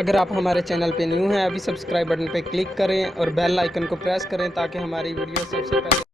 अगर आप हमारे चैनल पे न्यू हैं अभी सब्सक्राइब बटन पे क्लिक करें और बेल आइकन को प्रेस करें ताकि हमारी वीडियो सबसे पहले